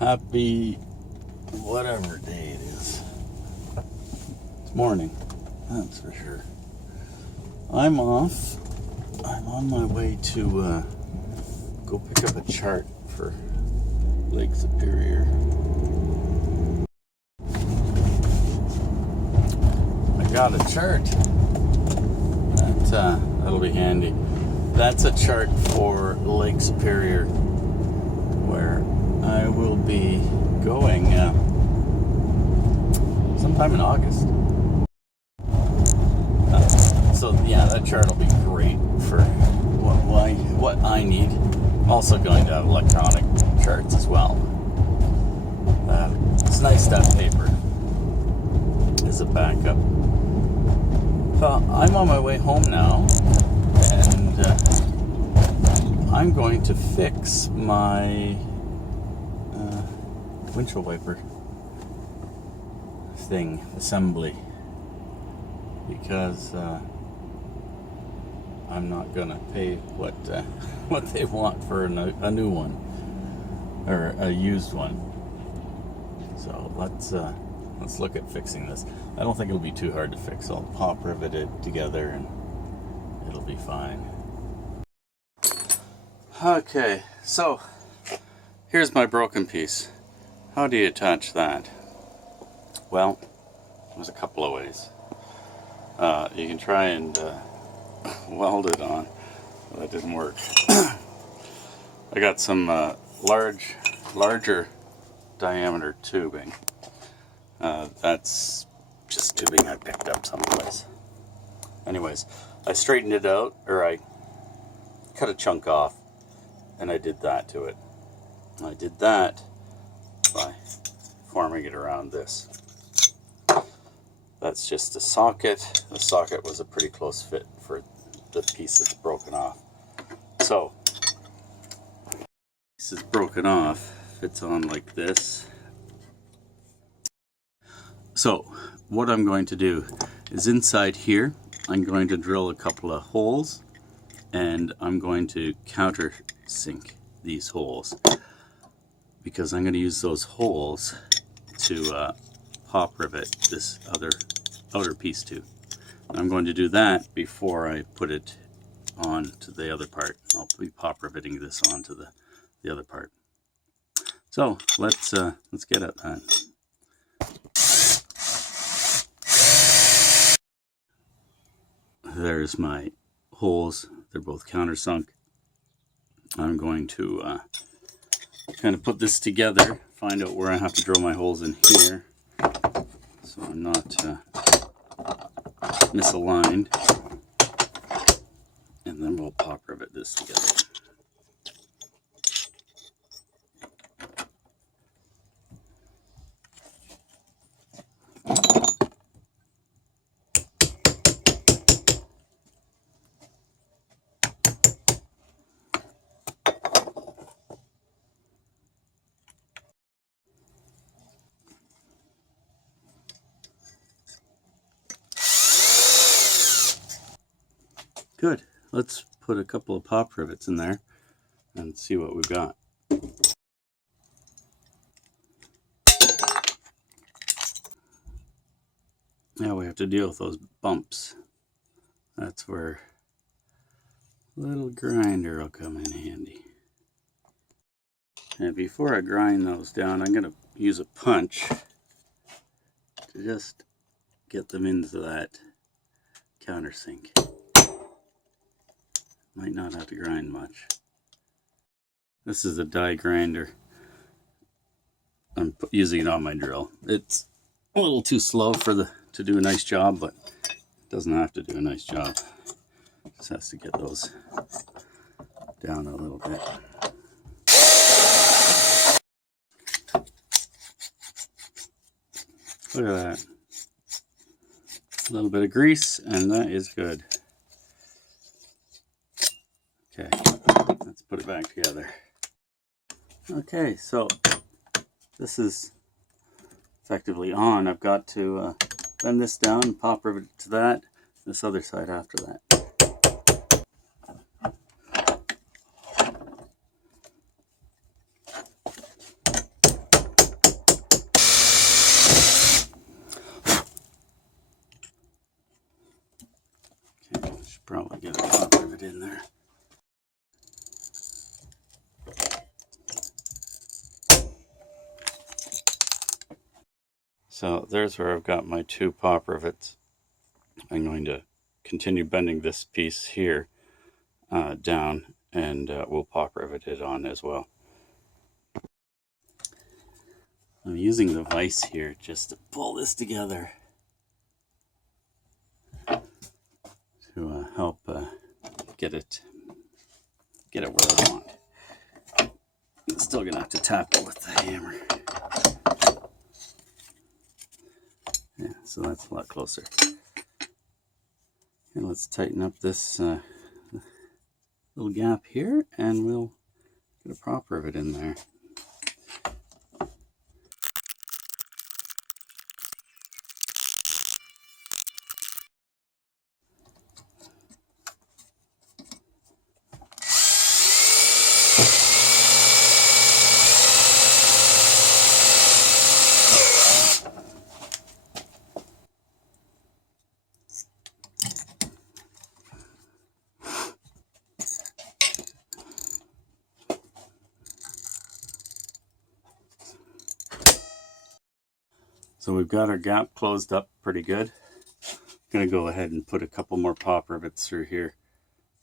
Happy whatever day it is. It's morning, that's for sure. I'm off. I'm on my way to go pick up a chart for Lake Superior. I got a chart. That'll be handy. That's a chart for Lake Superior, where I will be going sometime in August. So yeah, that chart will be great for what I need. I'm also going to have electronic charts as well. It's nice to have paper as a backup. I'm on my way home now, and I'm going to fix my windshield wiper assembly, because I'm not gonna pay what they want for a new one or a used one. So let's look at fixing this. I don't think it'll be too hard to fix. I'll pop rivet it together and it'll be fine. Okay, so here's my broken piece. How do you attach that? Well, there's a couple of ways. You can try and weld it on. Well, that didn't work. I got some larger diameter tubing. That's just tubing I picked up someplace. Anyways, I straightened it out, or I cut a chunk off, and I did that to it. I did that by forming it around this. That's just a socket. The socket was a pretty close fit for the piece that's broken off. So, this is broken off, fits on like this. So, what I'm going to do is inside here, I'm going to drill a couple of holes, and I'm going to countersink these holes, because I'm going to use those holes to pop rivet this outer piece to. And I'm going to do that before I put it on to the other part. I'll be pop riveting this onto the other part. So let's get at that. There's my holes. They're both countersunk. I'm going to kind of put this together, find out where I have to drill my holes in here, so I'm not misaligned, and then we'll pop rivet this together. Good. Let's put a couple of pop rivets in there and see what we've got. Now we have to deal with those bumps. That's where a little grinder will come in handy. And before I grind those down, I'm going to use a punch to just get them into that countersink. Might not have to grind much. This is a die grinder. I'm using it on my drill. It's a little too slow to do a nice job, but it doesn't have to do a nice job. Just has to get those down a little bit. Look at that. A little bit of grease, and that is good. Okay, let's put it back together. Okay, so this is effectively on. I've got to bend this down and pop rivet to that, this other side after that. So there's where I've got my 2 pop rivets. I'm going to continue bending this piece here down, and we'll pop rivet it on as well. I'm using the vise here just to pull this together to help get it where I want. I'm still gonna have to tap it with the hammer. Yeah, so that's a lot closer. And let's tighten up this little gap here, and we'll get a prop rivet in there. So we've got our gap closed up pretty good. I'm gonna go ahead and put a couple more pop rivets through here.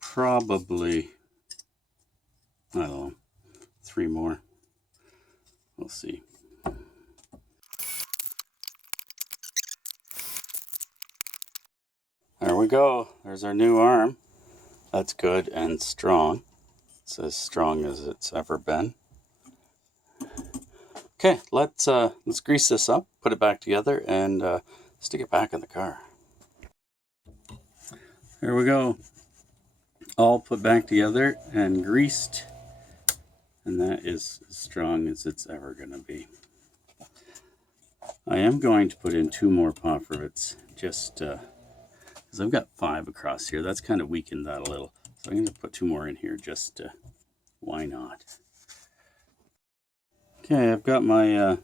Probably, I don't know, 3 more. We'll see. There we go. There's our new arm. That's good and strong. It's as strong as it's ever been. Okay, let's grease this up, put it back together, and stick it back in the car. There we go. All put back together and greased. And that is as strong as it's ever going to be. I am going to put in 2 more pop rivets, just because I've got 5 across here. That's kind of weakened that a little. So I'm going to put 2 more in here, just why not? Okay, I've got my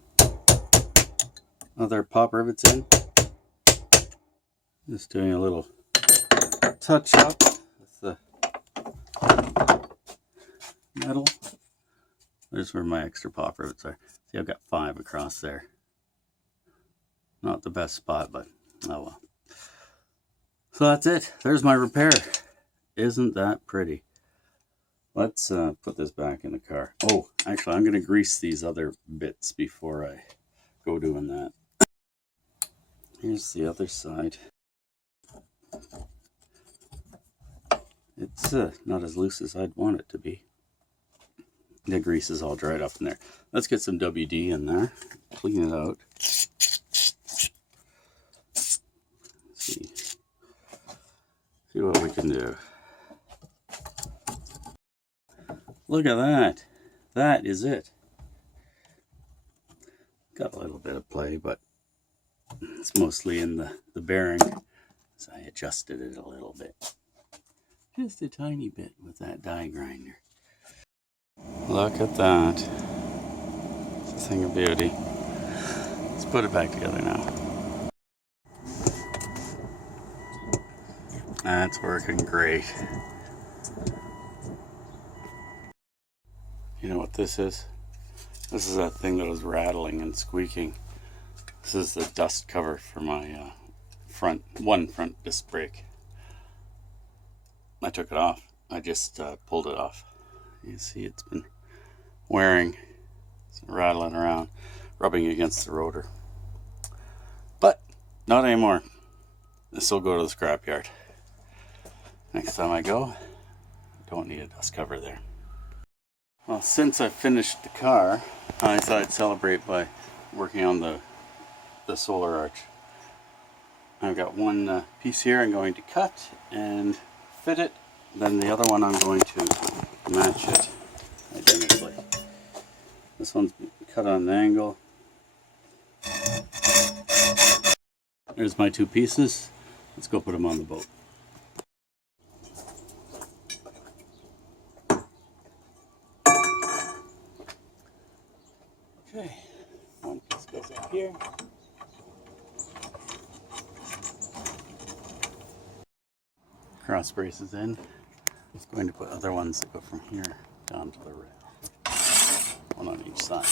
other pop rivets in. Just doing a little touch up with the metal. There's where my extra pop rivets are. See, I've got 5 across there. Not the best spot, but oh well. So that's it. There's my repair. Isn't that pretty? Let's put this back in the car. Oh, actually, I'm going to grease these other bits before I go doing that. Here's the other side. It's not as loose as I'd want it to be. The grease is all dried up in there. Let's get some WD in there. Clean it out. See what we can do. Look at that. That is it. Got a little bit of play, but it's mostly in the bearing. So I adjusted it a little bit. Just a tiny bit with that die grinder. Look at that. It's a thing of beauty. Let's put it back together now. That's working great. You know what this is? This is that thing that was rattling and squeaking. This is the dust cover for my front disc brake. I took it off. I just pulled it off. You see it's been wearing, it's rattling around, rubbing against the rotor. But not anymore. This will go to the scrapyard. Next time I go, I don't need a dust cover there. Well, since I finished the car, I thought I'd celebrate by working on the solar arch. I've got one piece here I'm going to cut and fit it. Then the other one I'm going to match it identically. This one's cut on an angle. There's my 2 pieces. Let's go put them on the boat. Okay, one piece goes up here. Cross braces in. I'm going to put other ones that go from here down to the rail. One on each side.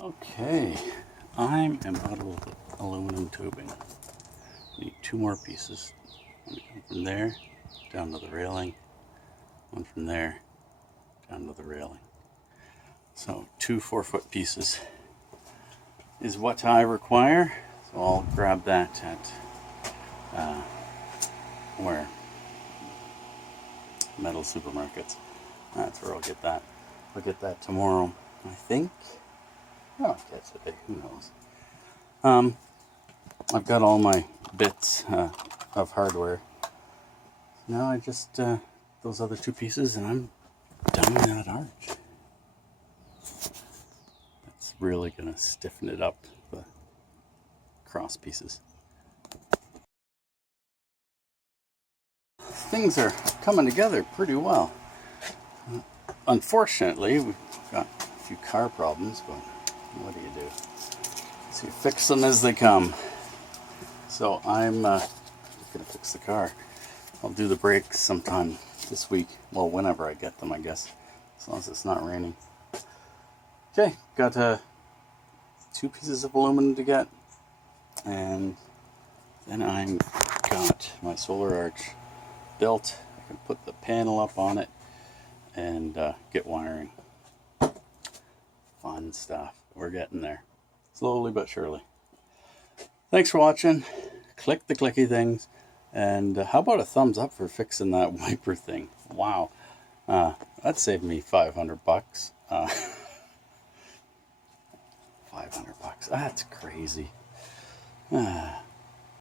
Okay. Okay, I'm out of aluminum tubing. Need 2 more pieces. One from there down to the railing, one from there down to the railing. So 2 4-foot pieces is what I require. So I'll grab that at where metal supermarkets. That's where I'll get that. I'll get that tomorrow, I think. Oh, I guess today. Who knows? I've got all my bits of hardware. Now I just those other 2 pieces, and I'm done with that arch. That's really gonna stiffen it up, the cross pieces. Things are coming together pretty well. Unfortunately, we've got a few car problems, but what do you do? So you fix them as they come. So I'm gonna fix the car. I'll do the brakes sometime this week. Well, whenever I get them, I guess, as long as it's not raining. Okay, got 2 pieces of aluminum to get, and then I've got my solar arch built. I can put the panel up on it and get wiring. Fun stuff. We're getting there, slowly but surely. Thanks for watching. Click the clicky things, and how about a thumbs up for fixing that wiper thing? Wow, that saved me $500. 500 bucks. That's crazy.